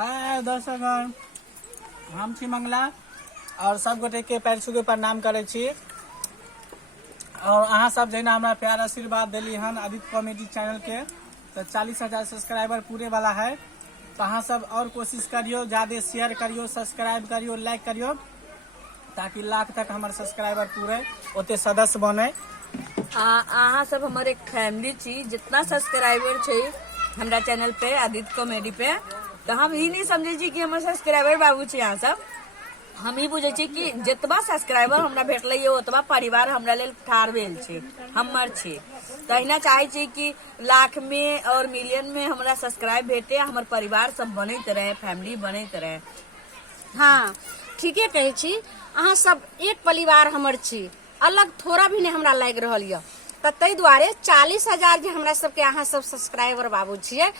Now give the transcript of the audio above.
हाय दर्शकगण, हम छी मंगला और सब गोटे के पैर छू के प्रणाम करे छी। और अहाँ सब जैना हमरा प्यार आशीर्वाद दिली हन आदित्य कॉमेडी चैनल के, तो 40,000 सब्सक्राइबर पूरे वाला है। तो अहाँ सब और कोशिश करियो, ज्यादा शेयर करियो, सब्सक्राइब करियो, लाइक करियो, ताकि लाख तक हमारे सब्सक्राइबर पूरे ओते सदस्य बने। अहाँ सब हमार एक फैमिली छी। जितना सब्सक्राइबर छे हमरा चैनल पे आदित्य कॉमेडी पे, तो हम ही नहीं समझे छी कि हमारे सब्सक्राइबर बाबू छे। यहाँ सब हम ही बुझे छी कि जितना सब्सक्राइबर हमरा भेटल है उतना परिवार हमरा लेल ठाड़ भेल छे, हमर छे। तो अहिना चाहे छी कि लाख में और मिलियन में हमरा सब्सक्राइब भेटे, हमार परिवार सब बनत रहे, फैमिली बनत रहे। हाँ, ठीके कहे छी। अहाँ सब एक परिवार हमर छी, अलग थोड़ा भी नहीं हमरा लाग रहल य। तो तै दुआरे 40,000 जे हमरा सबके अहाँ सब सब्सक्राइबर बाबू छिए,